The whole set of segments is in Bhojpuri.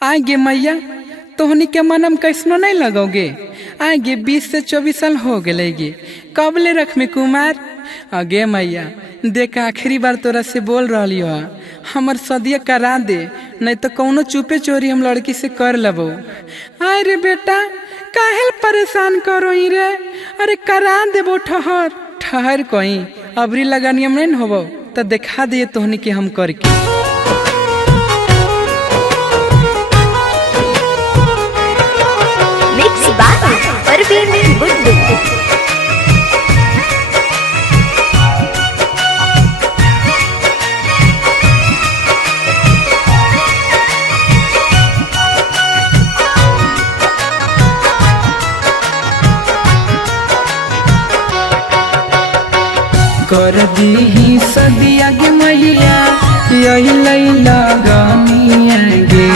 आगे मैया तोहनी के मनम कैसनो नहीं लगोगे। आगे 20 से 24 साल हो गए गे, कब ले रखमे कुमार। अगे मैया देख आखिरी बार तोरा से बोल रही हो, हमर सदिया करा दे, नहीं तो कौनो चुपे चोरी हम लड़की से कर लेबो। आय रे बेटा काहेल परेशान करो रे, अरे करा देबो, ठहर ठहर कोई अबरी लगानियम नहीं होबो तो देखा दिए तोहनी के हम करके। Mix by Parveen Guddu. कर दी सदिया गे मैया यही लैला गानिया गे,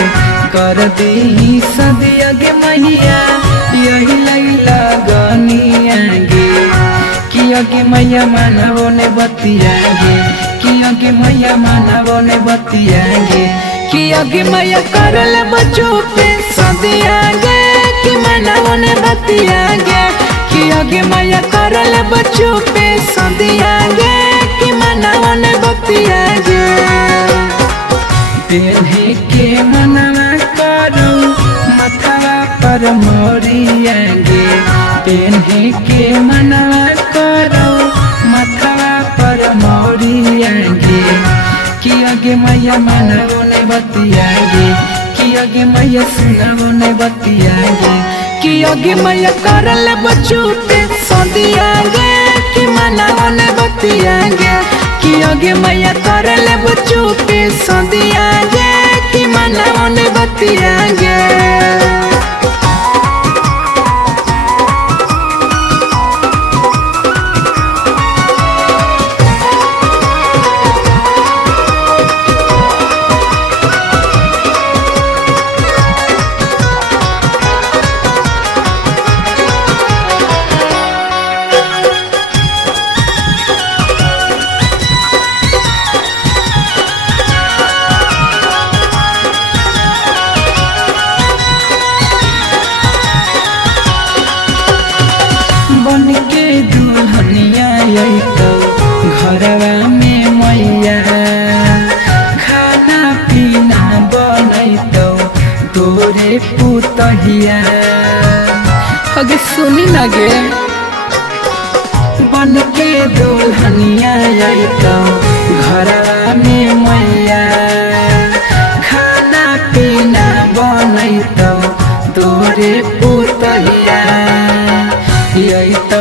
कर दी सदिया गे मैया यही लैला गानिया गे। किया गे मैया मानवो ने बतिया गे, किया गे मैया मानवो ने बतिया गे। किया गे मैया करल बच्चो पे सदिया गे, कि मानवो ने बतिया गे। किया गे मैया करल बच्चो पे सदिया गे, कि मानवो ने बतिया गे। पेन्हे के मनवा करू मथवा पर मोरिया गे, पेन्हे के मनवा करू मथवा पर मोरिया गे। किया गे मैया मानवो ने बतिया गे, किया गे मैया सुनवो ने बतिया गे। किया गे मैया करल बच्चो पे सदिया गे, कि मानवो ने बतिया गे। किया गे मैया करल बच्चो पे सदिया गे, कि मानवो ने बतिया गे। बन के दुल्हनिया आई तो घरवा में मैया, खाना पीना बनई तो तोरे पुतहिया। अगे सुनी ना गे, बन के दुल्हनिया आई तो घरवा में मैया, खाना पीना बनई तो तोरे पुतहिया। यही तो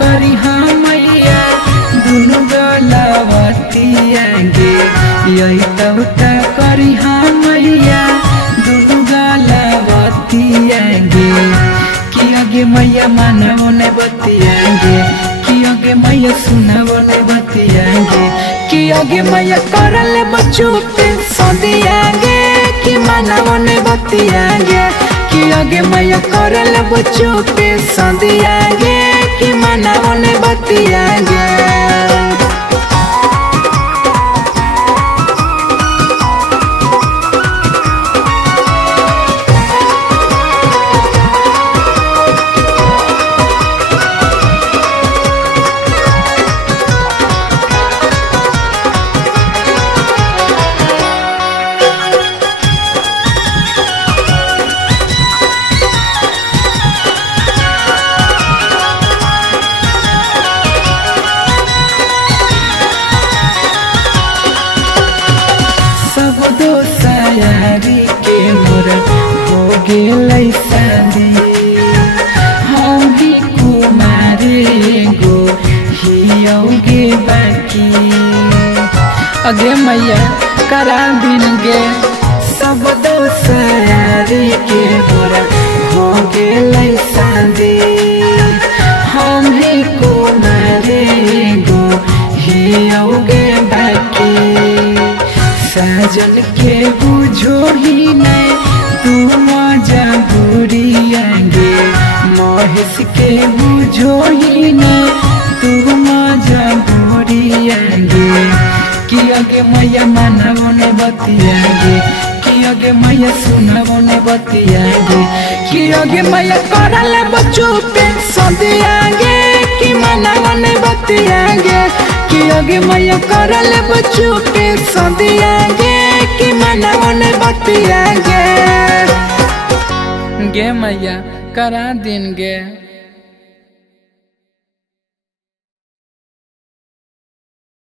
करी हम मैया दुनु गलावतिया गे, यही तो करी हम मैया दुनु गलावतिया गे। किया गे मैया मानवो ने बतिया गे, किया गे मैया सुनवो ने बतिया गे। किया गे मैया करल बच्चो पे सदिया गे, कि मानवो ने बतिया गे। किया गे मैया करल बच्चो पे सदिया गे, कि मानवो ने बतिया गे। दोसारी के मोर हो गेलै शादी, हम भी कुमारे गो हियोगे बाकी। अगे मैया करा दिन गे, सब दोसारी के मोर हो गेलै शादी, हम भी कुमारे गो हियोगे बाकी। साजन के बुझो ही नहीं तू मजबूरिया गे, महेश के बुझो ही नहीं तू मजबूरिया गे। किया गे मैया मानवो ने बतिया गे, किया आगे मैया सुनाबो ने बतियागे कि आगे मैया करले बच्चों पे सदियागे कि मनाबो ने बतियागे कि आगे मैया करले बच्चों पे सदियागे कि मनाबो ने बतियागे गे मैया करा दिन गे।